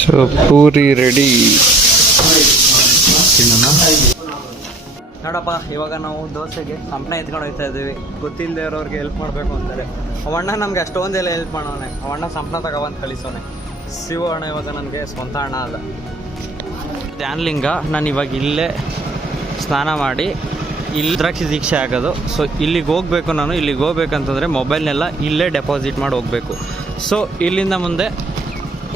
So puri ready. ನೋಡಪ್ಪ, ಇವಾಗ ನಾವು ದೋಸೆಗೆ ಸಂಪಣ ಎತ್ಕೊಂಡು ಹೋಗ್ತಾ ಇದ್ದೀವಿ. ಗೊತ್ತಿಲ್ಲದೆ ಇರೋರಿಗೆ ಹೆಲ್ಪ್ ಮಾಡಬೇಕು ಅಂತಾರೆ. ಅವಣ್ಣ ನಮ್ಗೆ ಅಷ್ಟೊಂದೆಲ್ಲ ಹೆಲ್ಪ್ ಮಾಡೋನೆ. ಅವಣ್ಣ ಸಂಪಣ ತಗೊಬಂದು ಕಳಿಸೋನೆ. ಶಿವ ಅಣ್ಣ ಇವಾಗ ನನಗೆ ಸ್ವಂತ ಅಣ್ಣ ಅಲ್ಲ, ಧ್ಯಾನ್ಲಿಂಗ. ನಾನು ಇವಾಗ ಇಲ್ಲೇ ಸ್ನಾನ ಮಾಡಿ ಇಲ್ಲಿ ದ್ರಾಕ್ಷಿ ದೀಕ್ಷೆ ಆಗೋದು. ಸೊ ಇಲ್ಲಿಗೆ ಹೋಗಬೇಕು. ನಾನು ಇಲ್ಲಿಗೆ ಹೋಗ್ಬೇಕಂತಂದರೆ ಮೊಬೈಲ್ನೆಲ್ಲ ಇಲ್ಲೇ ಡೆಪಾಸಿಟ್ ಮಾಡಿ ಹೋಗಬೇಕು. ಸೊ ಇಲ್ಲಿಂದ ಮುಂದೆ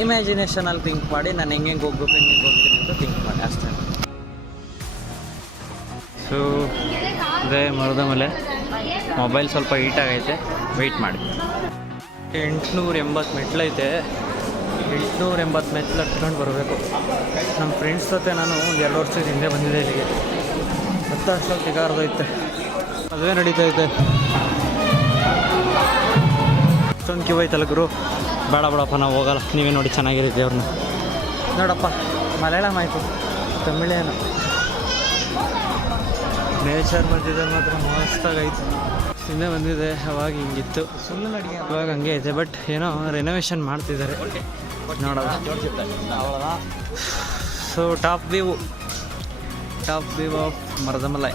ಇಮ್ಯಾಜಿನೇಷನಲ್ಲಿ ಥಿಂಕ್ ಮಾಡಿ ನಾನು ಹೆಂಗೆ ಹೋಗ್ಬೇಕು, ಹೆಂಗೆ ಹೋಗ್ತೀನಿ ಅಂತ ಥಿಂಕ್ ಮಾಡಿ ಅಷ್ಟೇ. ಸೊ ಇದೇ ಮರದ ಮೇಲೆ ಮೊಬೈಲ್ ಸ್ವಲ್ಪ ಹೀಟಾಗೈತೆ, ವೆಯ್ಟ್ ಮಾಡಿ. 880 ಮೆಟ್ಲೈತೆ. 880 ಮೆಟ್ಲು ಹತ್ಕೊಂಡು ಬರಬೇಕು. ನಮ್ಮ ಫ್ರೆಂಡ್ಸ್ ಜೊತೆ ನಾನು 2 ವರ್ಷದ ಹಿಂದೆ ಬಂದಿದ್ದೆ ಇಲ್ಲಿಗೆ. ಹತ್ತು ಅಷ್ಟೊತ್ತು ಸಿಗಾರ್ದೈತೆ. ಮದುವೆ ನಡೀತೈತೆ. ಅಷ್ಟೊಂದು ಕ್ಯೂ ಐತಲ್ಲ ಗುರು. ಬೇಡ ಬೇಡಪ್ಪ, ನಾವು ಹೋಗಲ್ಲ. ನೀವೇ ನೋಡಿ ಚೆನ್ನಾಗಿರುತ್ತೆ ಅವ್ರನ್ನ. ನೋಡಪ್ಪ, ಮಲಯಾಳಂ ಆಯಿತು, ತಮಿಳೇನು. ನೇಚರ್ ಮಧ್ಯದಲ್ಲಿ ಮಾತ್ರ ಮಸ್ತಾಗೈತೆ. ಹಿಂದೆ ಬಂದಿದೆ, ಅವಾಗ ಹಿಂಗಿತ್ತು, ಇವಾಗ ಹಂಗೆ ಐತೆ. ಬಟ್ ಏನೋ ರೆನೋವೇಷನ್ ಮಾಡ್ತಿದ್ದಾರೆ, ನೋಡೋದು. So top view of Maradamalai.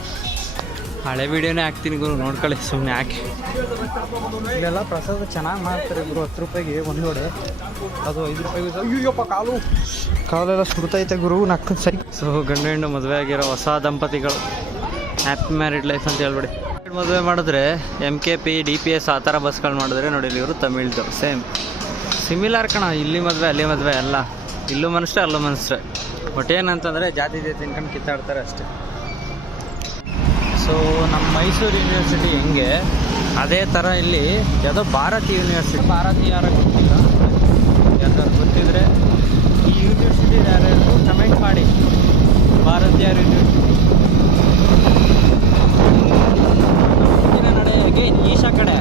ಹಳೆ ವೀಡಿಯೋನೇ ಹಾಕ್ತೀನಿ ಗುರು, ನೋಡ್ಕೊಳ್ಳಿ, ಸುಮ್ಮನೆ ಹಾಕಿ. ಇಲ್ಲೆಲ್ಲ ಪ್ರಸಾದ ಚೆನ್ನಾಗಿ ಮಾಡ್ತಾರೆ ಗುರು. 10 ರೂಪಾಯಿಗೆ ಒಂದು ವಡೆ, ಅದು 5 ರೂಪಾಯಿಗೆ. ಅಯ್ಯಪ್ಪ, ಕಾಲೆಲ್ಲ ಸುಡ್ತೈತೆ ಗುರು, ನಕ್ಕ ಸರಿ. ಸೊ ಗಂಡು ಹೆಣ್ಣು ಮದುವೆ ಆಗಿರೋ ಹೊಸ ದಂಪತಿಗಳು, ಹ್ಯಾಪಿ ಮ್ಯಾರಿಡ್ ಲೈಫ್ ಅಂತ ಹೇಳ್ಬಿಡಿ. ಮದುವೆ ಮಾಡಿದ್ರೆ MKP DPS ಆ ಥರ ಬಸ್ಗಳು ಮಾಡಿದ್ರೆ ನೋಡಿ, ಇವರು ತಮಿಳ್ದು ಸೇಮ್ ಸಿಮಿಲರ್ ಕಣ. ಇಲ್ಲಿ ಮದುವೆ ಅಲ್ಲಿ ಮದುವೆ ಎಲ್ಲ, ಇಲ್ಲೂ ಮನುಷ್ಯ ಅಲ್ಲೂ ಮನುಷ್ಯ. ಬಟ್ ಏನಂತಂದರೆ ಜಾತಿ ತಿನ್ಕೊಂಡು ಕಿತ್ತಾಡ್ತಾರೆ ಅಷ್ಟೇ. ಸೊ ನಮ್ಮ ಮೈಸೂರು ಯೂನಿವರ್ಸಿಟಿ ಹೆಂಗೆ, ಅದೇ ಥರ ಇಲ್ಲಿ ಯಾವುದೋ ಭಾರತಿ ಯೂನಿವರ್ಸಿಟಿ. ಭಾರತಿ ಯಾರ ಗೊತ್ತಿಲ್ಲ, ಯಾರು ಗೊತ್ತಿದ್ರೆ ಈ ಯೂನಿವರ್ಸಿಟಿ ಯಾರ್ಯಾರು ಕಮೆಂಟ್ ಮಾಡಿ. ಭಾರತಿ ಯಾರು ಯೂನಿವರ್ಸಿಟಿ ಈಶಾ ಕಡೆ.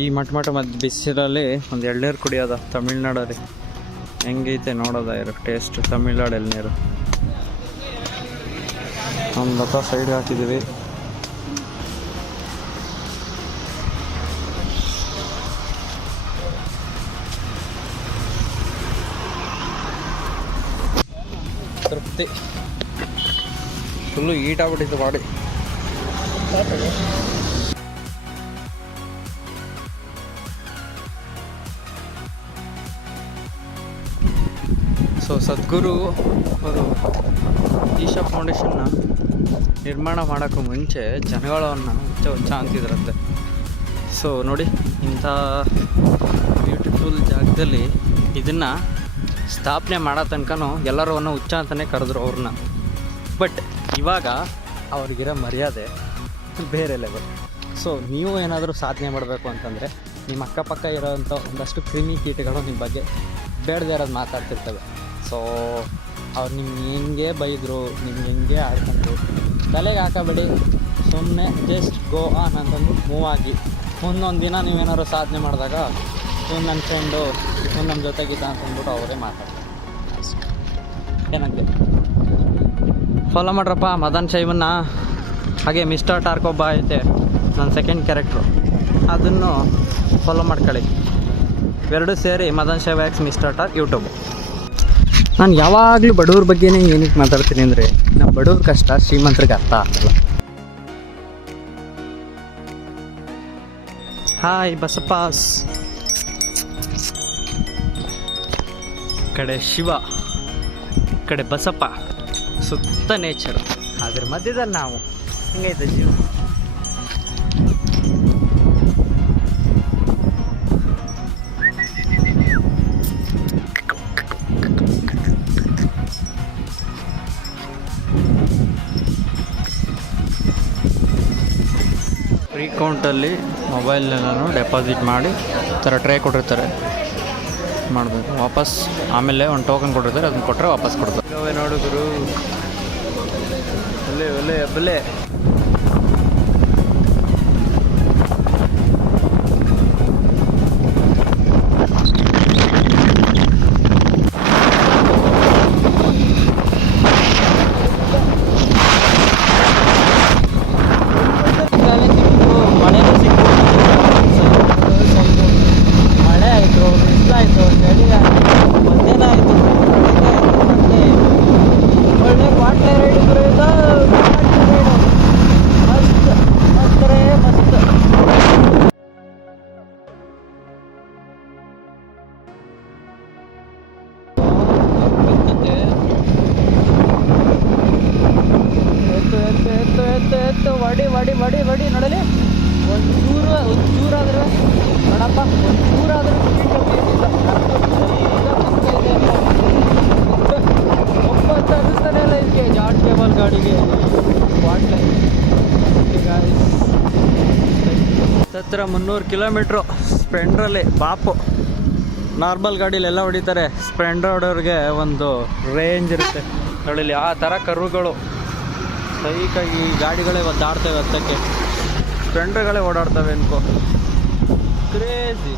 ಈ ಮಟ್ಟ ಬಿಸಿಲಲ್ಲಿ ಒಂದು ಎಳ್ನೀರು ಕುಡಿಯೋದ ತಮಿಳ್ನಾಡಲ್ಲಿ. ಹೆಂಗೈತೆ ನೋಡೋದ ಇರೋ ಟೇಸ್ಟ್. ತಮಿಳ್ನಾಡು ಎಳ್ನೀರು ಒಂದು ಲಕ್ಕ ಸೈಡ್ ಹಾಕಿದ್ದೀವಿ. ತೃಪ್ತಿ. ಫುಲ್ಲು ಹೀಟ್ ಆಗ್ಬಿಟ್ಟಿತ್ತು ಬಾಡಿ. ಸೊ ಸದ್ಗುರು ಅವರು ಈಶಾ ಫೌಂಡೇಶನ್ನ ನಿರ್ಮಾಣ ಮಾಡೋಕ್ಕೂ ಮುಂಚೆ ಜನಗಳವನ್ನು ಹುಚ್ಚ ಅಂತಿದ್ರಂತೆ. ಸೊ ನೋಡಿ, ಇಂಥ ಬ್ಯೂಟಿಫುಲ್ ಜಾಗದಲ್ಲಿ ಇದನ್ನು ಸ್ಥಾಪನೆ ಮಾಡೋ ತನಕನೂ ಎಲ್ಲರೂ ಹುಚ್ಚ ಅಂತಲೇ ಕರೆದ್ರು ಅವ್ರನ್ನ. ಬಟ್ ಇವಾಗ ಅವ್ರಿಗಿರೋ ಮರ್ಯಾದೆ ಬೇರೆ ಲೆವೆಲ್. ಸೊ ನೀವು ಏನಾದರೂ ಸಾಧನೆ ಮಾಡಬೇಕು ಅಂತಂದರೆ ನಿಮ್ಮ ಅಕ್ಕಪಕ್ಕ ಇರೋವಂಥ ಒಂದಷ್ಟು ಕ್ರಿಮಿ ಕೀಟಗಳು ನಿಮ್ಮ ಬಗ್ಗೆ ಬೇಡದೇ ಇರೋದು ಮಾತಾಡ್ತಿರ್ತವೆ. ಸೊ ಅವ್ರು ನಿಮ್ಗೆ ಹೆಂಗೆ ಬೈದರು, ನಿಮ್ಗೆ ಹೆಂಗೆ ಆಡ್ಕೊಂಡ್ರು, ತಲೆಗೆ ಹಾಕಬೇಡಿ. ಸುಮ್ಮನೆ ಜಸ್ಟ್ ಗೋ ಆನ್ ಅಂತಂದ್ಬಿಟ್ಟು ಮೂವ್ ಆಗಿ. ಮುಂದೊಂದು ದಿನ ನೀವೇನಾದ್ರು ಸಾಧನೆ ಮಾಡಿದಾಗ ಇವ್ನು ನನ್ನ ಫ್ರೆಂಡು, ಇವ್ನು ನಮ್ಮ ಜೊತೆಗಿದ್ದ ಅಂತಂದ್ಬಿಟ್ಟು ಅವರೇ ಮಾತಾಡ್ತಾರೆ. ಏನಂತೆ ಫಾಲೋ ಮಾಡ್ರಪ್ಪ ಮದನ್ ಶೈವನ್ನ. ಹಾಗೆ ಮಿಸ್ಟರ್ ಟಾರ್ಕೊಬ್ಬ ಐತೆ ನನ್ನ ಸೆಕೆಂಡ್ ಕ್ಯಾರೆಕ್ಟ್ರು, ಅದನ್ನು ಫಾಲೋ ಮಾಡ್ಕೊಳ್ಳಿ. ಎರಡೂ ಸೇರಿ ಮದನ್ ಶೈವ ಎಕ್ಸ್ ಮಿಸ್ಟರ್ ಟಾರ್ಕ್ ಯೂಟ್ಯೂಬ್. ನಾನು ಯಾವಾಗಲೂ ಬಡವ್ರ ಬಗ್ಗೆನೇ ಏನಕ್ಕೆ ಮಾತಾಡ್ತೀನಿ ಅಂದರೆ, ನಮ್ಮ ಬಡವ್ರ ಕಷ್ಟ ಶ್ರೀಮಂತರಿಗೆ ಅರ್ಥ ಆಗಲ್ಲ. ಹಾಯ್ ಬಸಪ್ಪಾಸ್. ಕಡೆ ಶಿವ, ಕಡೆ ಬಸಪ್ಪ, ಸುತ್ತ ನೇಚರು, ಅದ್ರ ಮಧ್ಯದಲ್ಲಿ ನಾವು. ಹೆಂಗೈತೆ ಜೀವ. ಫ್ರೀ ಅಕೌಂಟಲ್ಲಿ ಮೊಬೈಲ್ನೆಲ್ಲನೂ ಡೆಪಾಸಿಟ್ ಮಾಡಿ ಥರ ಟ್ರೇ ಕೊಟ್ಟಿರ್ತಾರೆ, ಮಾಡಬೇಕು ವಾಪಸ್. ಆಮೇಲೆ ಒಂದು ಟೋಕನ್ ಕೊಟ್ಟಿರ್ತಾರೆ, ಅದನ್ನ ಕೊಟ್ಟರೆ ವಾಪಸ್ ಕೊಡ್ತಾರೆ. ನೋಡಿದ್ರು ಒಳ್ಳೆ ಒಳ್ಳೆ ಹಬ್ಬಲೆ. ಮಳೆ ಆಯಿತು, ಬಿಸಿಲಾಯಿತು, 300 ಕಿಲೋಮೀಟ್ರು ಸ್ಪ್ಲೆಂಡ್ರಲ್ಲಿ ಬಾಪು. ನಾರ್ಮಲ್ ಗಾಡೀಲೆಲ್ಲ ಹೊಡಿತಾರೆ, ಸ್ಪ್ಲೆಂಡರ್ ಹೊಡೋರಿಗೆ ಒಂದು ರೇಂಜ್ ಇರುತ್ತೆ. ನೋಡಿಲಿ ಆ ಥರ ಕರುಗಳು ಸೈಕಾಗಿ ಗಾಡಿಗಳೇ ಒದ್ದಾಡ್ತವೆ ಹತ್ತಕ್ಕೆ, ಸ್ಪ್ಲೆಂಡರ್ಗಳೇ ಓಡಾಡ್ತವೆ ಅನ್ಕೋ. ಕ್ರೇಜಿ.